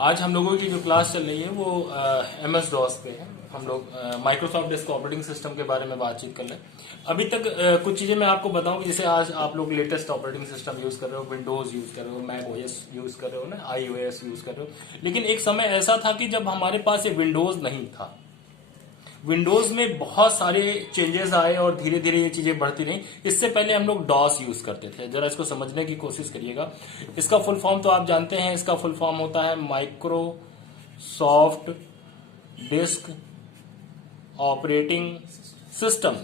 आज हम लोगों की जो क्लास चल रही है वो MS DOS पे है। हम लोग माइक्रोसॉफ्ट डेस्क ऑपरेटिंग सिस्टम के बारे में बातचीत कर रहे हैं। अभी तक कुछ चीजें मैं आपको बताऊं कि जैसे आज आप लोग लेटेस्ट ऑपरेटिंग सिस्टम यूज कर रहे हो, विंडोज यूज कर रहे हो, मैक ओएस यूज कर रहे हो ना, iOS यूज कर रहे हो। लेकिन एक समय ऐसा था कि जब हमारे पास ये विंडोज नहीं था। विंडोज में बहुत सारे चेंजेस आए और धीरे धीरे ये चीजें बढ़ती रही। इससे पहले हम लोग डॉस यूज करते थे। जरा इसको समझने की कोशिश करिएगा। इसका फुल फॉर्म तो आप जानते हैं, इसका फुल फॉर्म होता है माइक्रोसॉफ्ट डिस्क ऑपरेटिंग सिस्टम।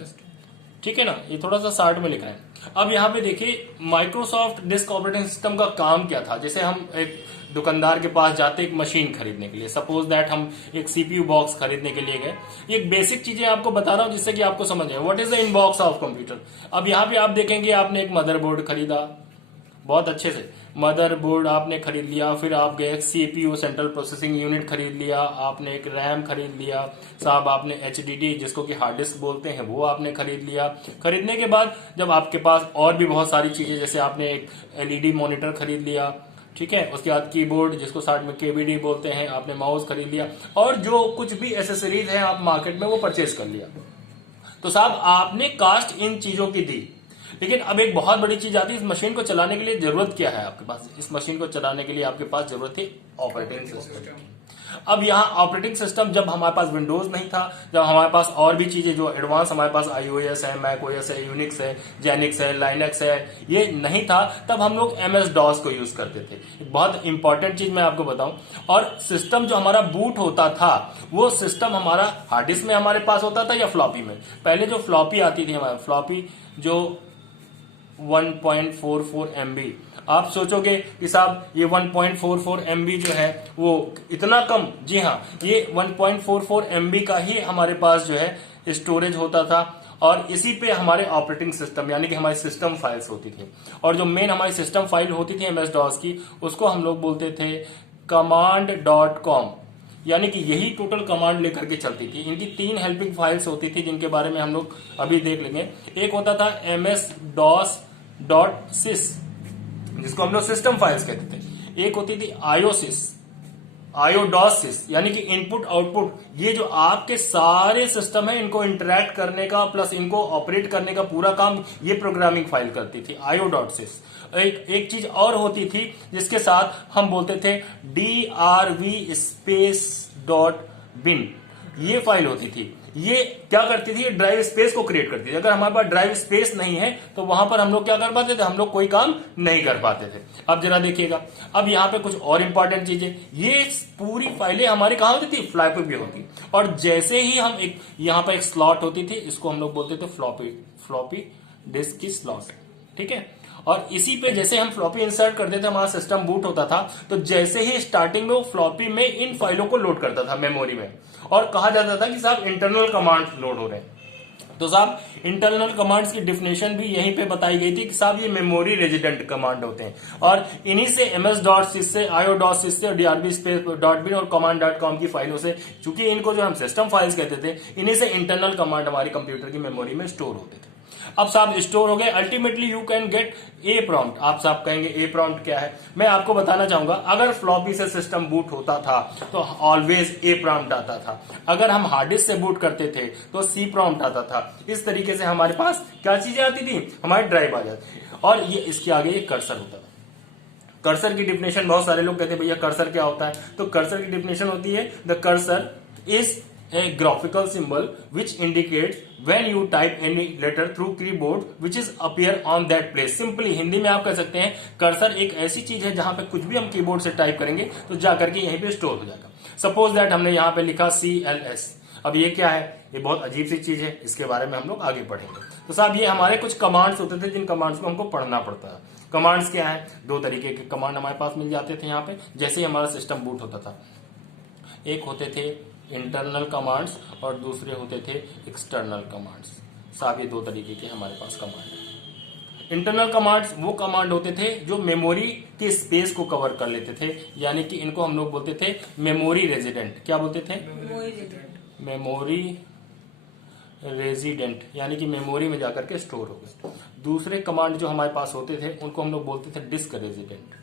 ठीक है ना, ये थोड़ा सा शार्ट में लिखा है। अब यहाँ पे देखिए माइक्रोसॉफ्ट डिस्क ऑपरेटिंग सिस्टम का काम क्या था। जैसे हम एक दुकानदार के पास जाते एक मशीन खरीदने के लिए, सपोज दैट हम एक सीपीयू बॉक्स खरीदने के लिए गए। एक बेसिक चीजें आपको बता रहा हूं जिससे कि आपको समझ आए। What is the inbox of computer. अब यहाँ पे आप देखेंगे आपने एक मदरबोर्ड खरीदा, बहुत अच्छे से मदरबोर्ड आपने खरीद लिया। फिर आप गए सीपीयू सेंट्रल प्रोसेसिंग यूनिट खरीद लिया, आपने एक रैम खरीद लिया साहब, आपने एचडीडी जिसको कि हार्ड डिस्क बोलते हैं वो आपने खरीद लिया। खरीदने के बाद जब आपके पास और भी बहुत सारी चीजें, जैसे आपने एक एलईडी मॉनिटर खरीद लिया, ठीक है, उसके बाद कीबोर्ड जिसको साथ में केबीडी बोलते हैं, आपने माउस खरीद लिया और जो कुछ भी एसेसरीज है आप मार्केट में वो परचेज कर लिया। तो साहब आपने कास्ट इन चीजों की दी। लेकिन अब एक बहुत बड़ी चीज आती है, इस मशीन को चलाने के लिए जरूरत क्या है आपके पास। इस मशीन को चलाने के लिए आपके पास जरूरत है ऑपरेटिंग सिस्टम। अब यहाँ ऑपरेटिंग सिस्टम, जब हमारे पास विंडोज नहीं था, जब हमारे पास और भी चीजें जो एडवांस हमारे पास iOS है, मैक ओएस है, यूनिक्स है, जेनिक्स है, लाइनक्स है, ये नहीं था, तब हम लोग MS DOS को यूज करते थे। एक बहुत इंपॉर्टेंट चीज मैं आपको बताऊं, और सिस्टम जो हमारा बूट होता था वो सिस्टम हमारा हार्ड डिस्क में हमारे पास होता था या फ्लॉपी में। पहले जो फ्लॉपी आती थी हमारे फ्लॉपी जो 1.44 MB, आप सोचोगे कि साहब ये 1.44 MB जो है वो इतना कम। जी हाँ, ये 1.44 MB का ही हमारे पास जो है स्टोरेज होता था और इसी पे हमारे ऑपरेटिंग सिस्टम यानी कि हमारी सिस्टम फाइल्स होती थी। और जो मेन हमारी सिस्टम फाइल होती थी MS DOS की, उसको हम लोग बोलते थे command.com, यानी कि यही टोटल कमांड लेकर के चलती थी। इनकी 3 हेल्पिंग फाइल्स होती थी जिनके बारे में हम लोग अभी देख लेंगे। एक होता था MS DOS.sys जिसको हम लोग सिस्टम फाइल्स कहते थे। एक होती थी IODOS यानी कि इनपुट आउटपुट, ये जो आपके सारे सिस्टम है इनको इंटरैक्ट करने का प्लस इनको ऑपरेट करने का पूरा काम ये प्रोग्रामिंग फाइल करती थी, IO.sys। एक चीज और होती थी जिसके साथ हम बोलते थे DRV स्पेस डॉट बिन, ये फाइल होती थी। ये क्या करती थी, ड्राइव स्पेस को क्रिएट करती थी। अगर हमारे पास ड्राइव स्पेस नहीं है तो वहां पर हम लोग क्या कर पाते थे, हम लोग कोई काम नहीं कर पाते थे। अब जरा देखिएगा, अब यहाँ पे कुछ और इंपॉर्टेंट चीजें, ये पूरी फाइलें हमारी कहां होती थी, फ्लॉपी पे होती। और जैसे ही हम एक यहाँ पर एक स्लॉट होती थी, इसको हम लोग बोलते थे फ्लॉपी डिस्क की स्लॉट, ठीक है। और इसी पे जैसे हम फ्लॉपी इंसर्ट करते थे, हमारा सिस्टम बूट होता था, तो जैसे ही स्टार्टिंग में वो फ्लॉपी में इन फाइलों को लोड करता था मेमोरी में, और कहा जाता था कि साहब इंटरनल कमांड्स लोड हो रहे हैं। तो साहब इंटरनल कमांड्स की डिफिनेशन भी यहीं पे बताई गई थी कि साहब ये मेमोरी रेजिडेंट कमांड होते हैं। और इन्हीं से MS.sys से, IO.sys से, और DRV.bin और command.com की फाइलों से, चूंकि इनको जो हम सिस्टम फाइल्स कहते थे, इन्हीं से इंटरनल कमांड हमारी कंप्यूटर की मेमोरी में स्टोर होते थे। अब साहब स्टोर हो गए, ultimately you can get A prompt. आप साहब कहेंगे ए प्रॉम्प्ट क्या है, मैं आपको बताना चाहूंगा। अगर फ्लॉपी से सिस्टम बूट होता था तो ऑलवेज ए प्रॉम्प्ट आता था। अगर हम हार्ड डिस्क से बूट करते थे तो सी प्रॉम्प्ट आता था। इस तरीके से हमारे पास क्या चीजें आती थी, हमारी ड्राइव आ जाती। और ये इसके आगे एक कर्सर होता था। कर्सर की डिफिनेशन बहुत सारे लोग कहते हैं भैया कर्सर क्या होता है, तो कर्सर की डिफिनेशन होती है the cursor is a graphical symbol which indicates when you type any letter through keyboard which is appear on that place। Simply Hindi में आप कह सकते हैं कर्सर एक ऐसी चीज है जहां पे कुछ भी हम कीबोर्ड से टाइप करेंगे तो जाकर के यहीं पे स्टोर हो जाएगा। सपोज दैट हमने यहाँ पे लिखा CLS। अब ये क्या है, ये बहुत अजीब सी चीज है, इसके बारे में हम लोग आगे पढ़ेंगे। तो साहब ये हमारे कुछ कमांड्स होते थे जिन कमांड्स को हमको पढ़ना पड़ता है। कमांड्स क्या है, 2 तरीके के कमांड हमारे पास मिल जाते थे यहाँ पे जैसे ही हमारा सिस्टम बूट होता था। एक होते थे इंटरनल कमांड्स और दूसरे होते थे एक्सटर्नल कमांड्स। साहब ये 2 तरीके के हमारे पास कमांड है। इंटरनल कमांड्स वो कमांड होते थे जो मेमोरी के स्पेस को कवर कर लेते थे, यानी कि इनको हम लोग बोलते थे मेमोरी रेजिडेंट। क्या बोलते थे, मेमोरी रेजिडेंट, यानी कि मेमोरी में जाकर के स्टोर हो गए। दूसरे कमांड जो हमारे पास होते थे उनको हम लोग बोलते थे डिस्क रेजिडेंट।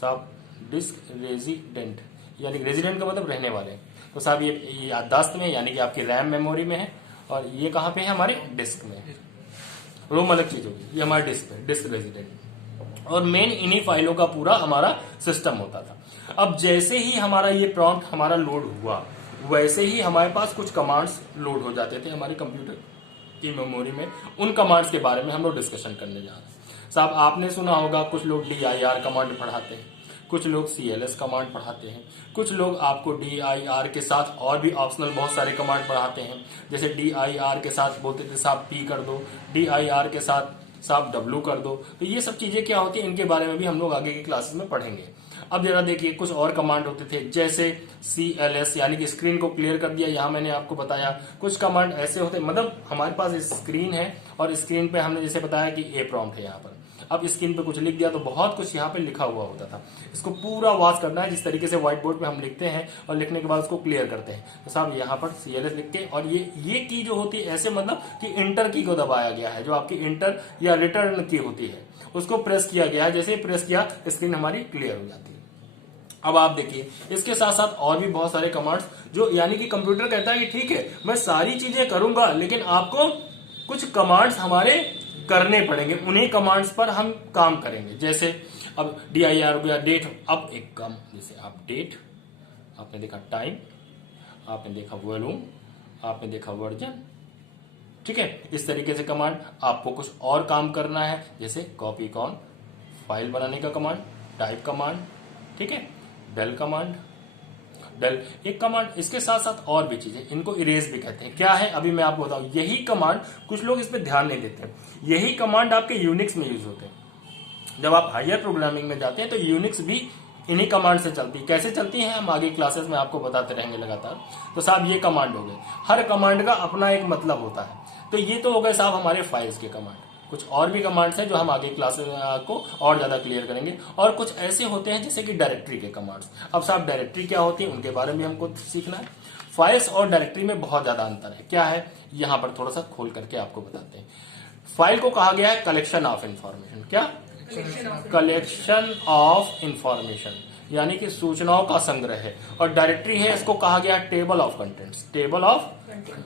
साहब डिस्क रेजिडेंट, यानी रेजिडेंट का मतलब रहने वाले। तो साहब ये याददाश्त में यानी कि आपकी रैम मेमोरी में है, और ये कहाँ पे है? हमारे डिस्क में। रोम अलग चीज होगी, ये हमारे डिस्क में, डिस्क रेजिडेंट। और मेन इन्हीं फाइलों का पूरा हमारा सिस्टम होता था। अब जैसे ही हमारा ये प्रॉम्प्ट हमारा लोड हुआ, वैसे ही हमारे पास कुछ कमांड्स लोड हो जाते थे हमारे कंप्यूटर की मेमोरी में। उन कमांड्स के बारे में हम लोग डिस्कशन करने जा रहे हैं। साहब आपने सुना होगा कुछ लोग DIR कमांड पढ़ाते हैं, कुछ लोग CLS कमांड पढ़ाते हैं, कुछ लोग आपको DIR के साथ और भी ऑप्शनल बहुत सारे कमांड पढ़ाते हैं। जैसे DIR के साथ बोलते थे साहब P कर दो, DIR के साथ साहब W कर दो। तो ये सब चीजें क्या होती है, इनके बारे में भी हम लोग आगे की क्लासेस में पढ़ेंगे। अब जरा देखिए, कुछ और कमांड होते थे जैसे CLS यानी कि स्क्रीन को क्लियर कर दिया, यहां मैंने आपको बताया। कुछ कमांड ऐसे होते, मतलब हमारे पास स्क्रीन है और स्क्रीन पे हमने जैसे बताया कि A प्रॉम्प्ट है यहाँ पर। अब स्क्रीन पे कुछ लिख दिया तो बहुत कुछ यहाँ पे लिखा हुआ होता था, इसको पूरा वॉच करना है जिस तरीके से व्हाइट बोर्ड पे हम लिखते हैं और लिखने के बाद उसको क्लियर करते हैं। तो साहब यहाँ पर CLS लिख के, और ये की जो होती है ऐसे मतलब कि इंटर की को दबाया गया है, जो आपकी इंटर या रिटर्न की होती है उसको प्रेस किया गया है। जैसे प्रेस किया स्क्रीन हमारी क्लियर हो जाती है। अब आप देखिए, इसके साथ साथ और भी बहुत सारे कमांड्स जो, यानी कि कंप्यूटर कहता है कि ठीक है मैं सारी चीजें करूंगा, लेकिन आपको कुछ कमांड्स हमारे करने पड़ेंगे, उन्हीं कमांड्स पर हम काम करेंगे। जैसे अब DIR हो गया, डेट। अब एक काम, जैसे आप डेट, आपने देखा टाइम, आपने देखा वॉल्यूम, आपने देखा वर्जन, ठीक है। इस तरीके से कमांड आपको कुछ और काम करना है, जैसे कॉपी कॉन, फाइल बनाने का कमांड, टाइप कमांड, ठीक है, डेल कमांड, डेल एक कमांड। इसके साथ साथ और भी चीजें, इनको इरेज भी कहते हैं। क्या है अभी मैं आपको बताऊं, यही कमांड, कुछ लोग इस पे ध्यान नहीं देते, यही कमांड आपके यूनिक्स में यूज होते हैं। जब आप हायर प्रोग्रामिंग में जाते हैं तो यूनिक्स भी इन्हीं कमांड से चलती है। कैसे चलती है हम आगे क्लासेस में आपको बताते रहेंगे लगातार। तो साहब ये कमांड हो गए, हर कमांड का अपना एक मतलब होता है। तो ये तो हो गए साहब हमारे फाइल्स के कमांड। कुछ और भी कमांड्स हैं जो हम आगे क्लासेस को और ज्यादा क्लियर करेंगे। और कुछ ऐसे होते हैं जैसे कि डायरेक्टरी के कमांड्स। अब साहब डायरेक्टरी क्या होती है उनके बारे में हमको सीखना है। फाइल्स और डायरेक्टरी में बहुत ज्यादा अंतर है। क्या है, यहां पर थोड़ा सा खोल करके आपको बताते हैं। फाइल को कहा गया है कलेक्शन ऑफ इंफॉर्मेशन। क्या? कलेक्शन ऑफ इंफॉर्मेशन, यानी कि सूचनाओं का संग्रह है। और डायरेक्टरी है, इसको कहा गया table of contents. Table of,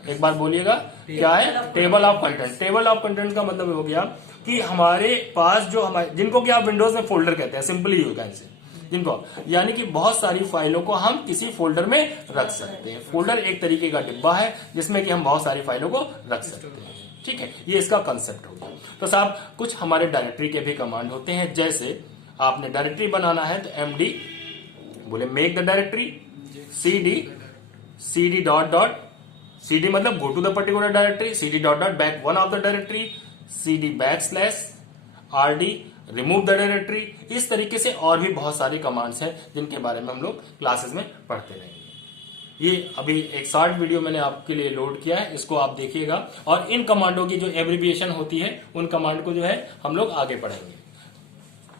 एक बार बोलिएगा क्या है? Table of content. Table of content का मतलब हो गया कि हमारे पास जो हमारे, जिनको कि आप विंडोज में फोल्डर कहते हैं, सिंपली यू कैन से, जिनको, यानी कि बहुत सारी फाइलों को हम किसी फोल्डर में रख सकते हैं। फोल्डर एक तरीके का डिब्बा है जिसमें कि हम बहुत सारी फाइलों को रख सकते हैं, ठीक है। ये इसका कंसेप्ट हो गया। तो साहब कुछ हमारे डायरेक्टरी के भी कमांड होते हैं। जैसे आपने डायरेक्टरी बनाना है तो MD बोले make the directory, CD dot dot, CD मतलब go to the particular directory, CD dot dot back one of the directory, CD /RD remove the directory. इस तरीके से और भी बहुत सारी कमांड्स हैं जिनके बारे में हम लोग क्लासेस में पढ़ते रहेंगे। ये अभी एक शॉर्ट वीडियो मैंने आपके लिए लोड किया है, इसको आप देखिएगा। और इन कमांडों की जो एब्रिविएशन होती है उन कमांड को जो है हम लोग आगे पढ़ेंगे।